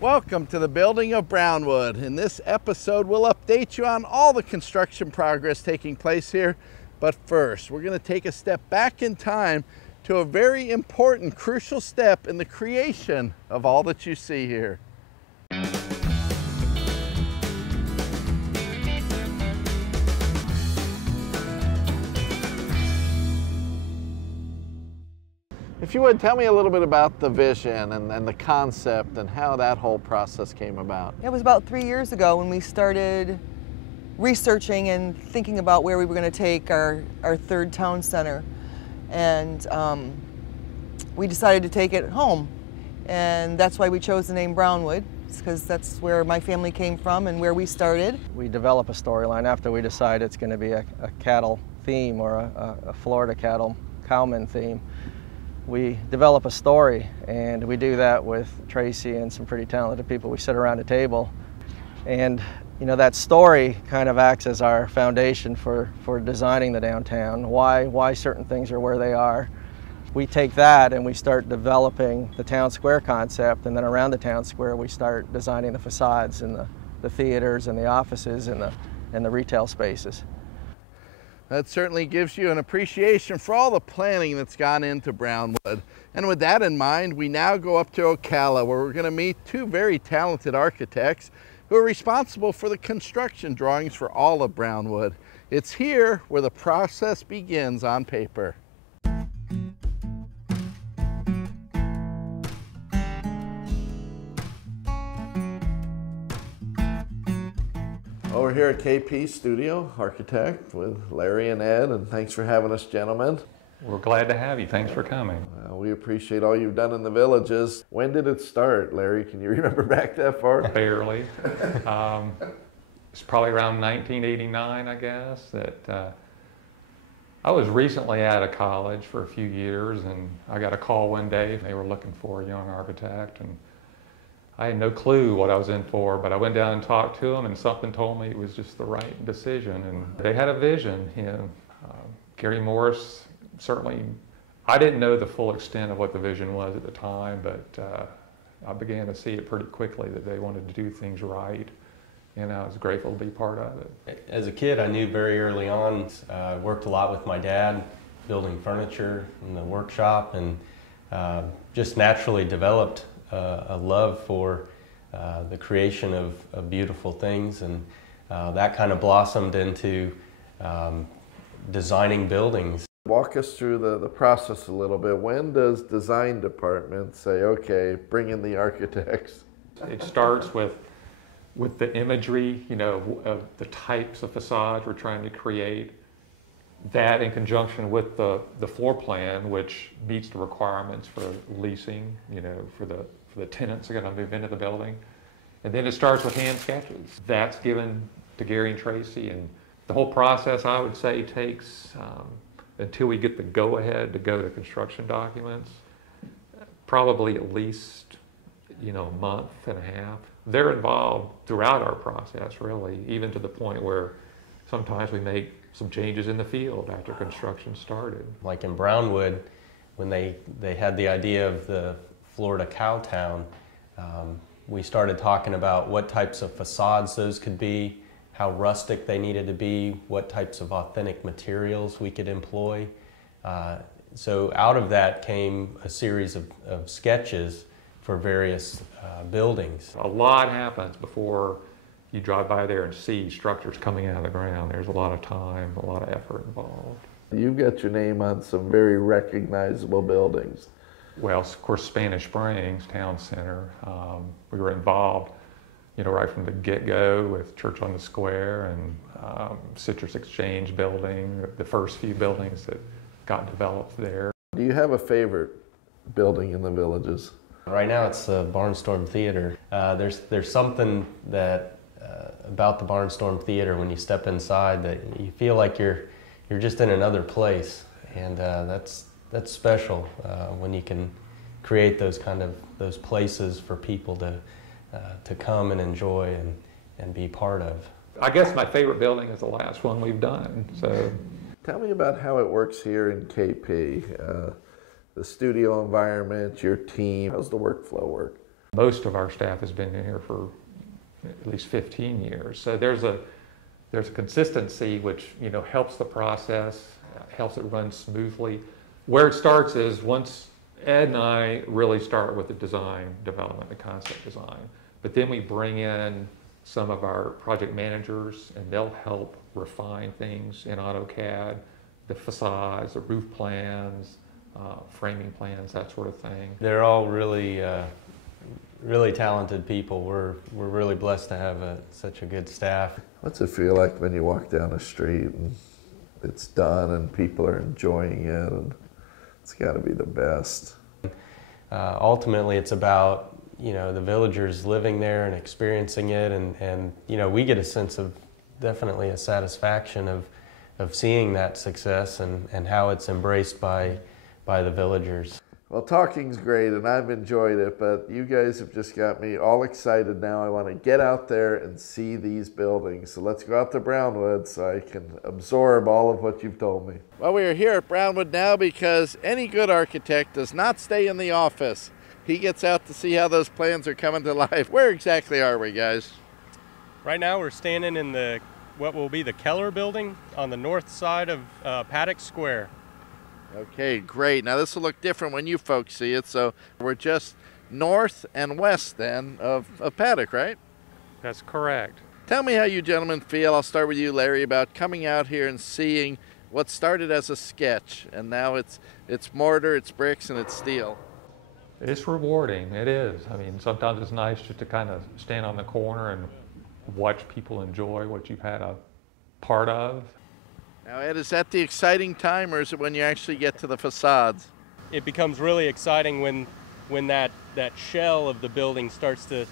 Welcome to the building of Brownwood. In this episode, we'll update you on all the construction progress taking place here. But first, we're going to take a step back in time to a very important, crucial step in the creation of all that you see here. If you would, tell me a little bit about the vision and the concept and how that whole process came about. It was about 3 years ago when we started researching and thinking about where we were going to take our third town center. And we decided to take it home. And that's why we chose the name Brownwood, because that's where my family came from and where we started. We develop a storyline after we decide it's going to be a cattle theme or a Florida cowman theme. We develop a story, and we do that with Tracy and some pretty talented people. We sit around a table, and you know, that story kind of acts as our foundation for designing the downtown, why certain things are where they are. We take that and we start developing the town square concept, and then around the town square we start designing the facades and the theaters and the offices and the retail spaces. That certainly gives you an appreciation for all the planning that's gone into Brownwood. And with that in mind, we now go up to Ocala, where we're going to meet two very talented architects who are responsible for the construction drawings for all of Brownwood. It's here where the process begins on paper. We're here at KP Studio, architect with Larry and Ed, and thanks for having us, gentlemen. We're glad to have you. Thanks for coming. We appreciate all you've done in the villages. When did it start, Larry? Can you remember back that far? Barely. It's probably around 1989, I guess, that I was recently out of college for a few years, and I got a call one day. They were looking for a young architect, and I had no clue what I was in for, but I went down and talked to them, and something told me it was just the right decision. And they had a vision. You know, Gary Morris, certainly, I didn't know the full extent of what the vision was at the time, but I began to see it pretty quickly that they wanted to do things right, and I was grateful to be part of it. As a kid, I knew very early on, I worked a lot with my dad, building furniture in the workshop, and just naturally developed a love for the creation of beautiful things, and that kind of blossomed into designing buildings. Walk us through the process a little bit. When does design department say, okay, bring in the architects? It starts with the imagery, you know, of the types of facades we're trying to create. That in conjunction with the floor plan, which meets the requirements for leasing, you know, for the tenants that are going to move into the building. And then it starts with hand sketches. That's given to Gary and Tracy, and the whole process, I would say, takes, until we get the go-ahead to go to construction documents, probably at least, you know, a month and a half. They're involved throughout our process, really, even to the point where sometimes we make some changes in the field after construction started. Like in Brownwood, when they had the idea of the Florida cow town, we started talking about what types of facades those could be, how rustic they needed to be, what types of authentic materials we could employ. So out of that came a series of sketches for various buildings. A lot happens before you drive by there and see structures coming out of the ground. There's a lot of time, a lot of effort involved. You've got your name on some very recognizable buildings. Well, of course, Spanish Springs Town Center. We were involved, you know, right from the get-go with Church on the Square and Citrus Exchange Building, the first few buildings that got developed there. Do you have a favorite building in the villages? Right now it's the Barnstorm Theater. There's something that about the Barnstorm Theater when you step inside that you feel like you're just in another place, and that's special when you can create those places for people to come and enjoy and be part of. I guess my favorite building is the last one we've done. So, tell me about how it works here in KP. The studio environment, your team. How's the workflow work? Most of our staff has been in here for at least 15 years. So there's a consistency which, you know, helps the process, helps it run smoothly. Where it starts is once Ed and I really start with the design development, the concept design, but then we bring in some of our project managers and they'll help refine things in AutoCAD, the facades, the roof plans, framing plans, that sort of thing. They're all really, really talented people. We're really blessed to have such a good staff. What's it feel like when you walk down the street and it's done and people are enjoying it? And it's got to be the best. Ultimately, it's about, you know, the villagers living there and experiencing it, and you know, we get a sense of definitely a satisfaction of seeing that success and how it's embraced by the villagers. Well, talking's great and I've enjoyed it, but you guys have just got me all excited now. I want to get out there and see these buildings. So let's go out to Brownwood so I can absorb all of what you've told me. Well, we are here at Brownwood now because any good architect does not stay in the office. He gets out to see how those plans are coming to life. Where exactly are we, guys? Right now we're standing in what will be the Keller building on the north side of Paddock Square. Okay, great. Now this will look different when you folks see it. So we're just north and west then of Paddock, right? That's correct. Tell me how you gentlemen feel. I'll start with you, Larry, about coming out here and seeing what started as a sketch and now it's mortar, it's bricks, and it's steel. It's rewarding, it is. I mean, sometimes it's nice just to kind of stand on the corner and watch people enjoy what you've had a part of. Now, Ed, is that the exciting time, or is it when you actually get to the facades? It becomes really exciting when that shell of the building starts to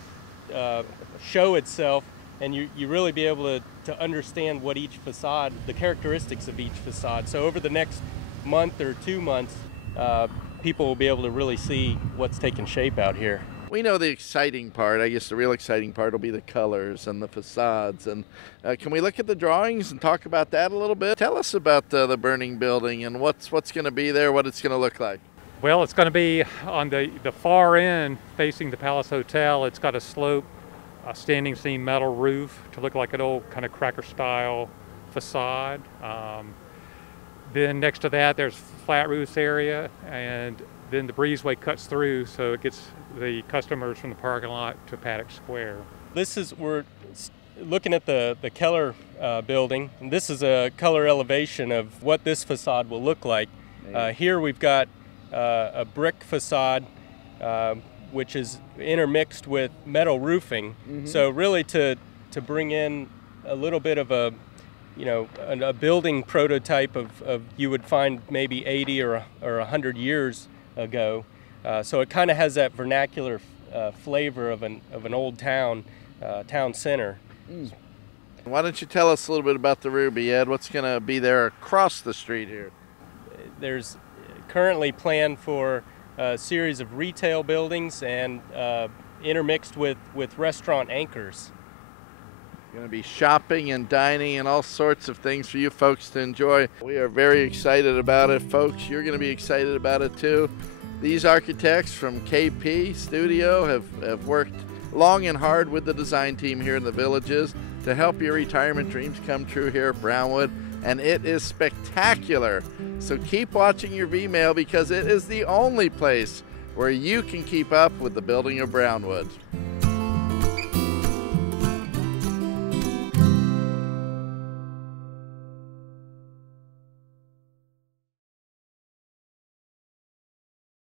show itself, and you really be able to understand what each facade, the characteristics of each facade. So over the next month or 2 months, people will be able to really see what's taking shape out here. We know the exciting part. I guess the real exciting part will be the colors and the facades. And can we look at the drawings and talk about that a little bit? Tell us about the burning building and what's going to be there, what it's going to look like. Well, it's going to be on the far end facing the Palace Hotel. It's got a slope, a standing seam metal roof to look like an old kind of cracker style facade. Then next to that there's flat roofs area, and then the breezeway cuts through, so it gets the customers from the parking lot to Paddock Square. We're looking at the Keller building, and this is a color elevation of what this facade will look like. Here we've got a brick facade, which is intermixed with metal roofing. Mm-hmm. So really to bring in a little bit of a building prototype of you would find maybe 80 or 100 years ago. So it kind of has that vernacular flavor of an old town center. Mm. Why don't you tell us a little bit about the Ruby, Ed? What's going to be there across the street here? There's currently planned for a series of retail buildings and intermixed with restaurant anchors. Going to be shopping and dining and all sorts of things for you folks to enjoy. We are very excited about it, folks. You're going to be excited about it too. These architects from KP Studio have worked long and hard with the design team here in the Villages to help your retirement dreams come true here at Brownwood, and it is spectacular. So keep watching your V-Mail because it is the only place where you can keep up with the building of Brownwood.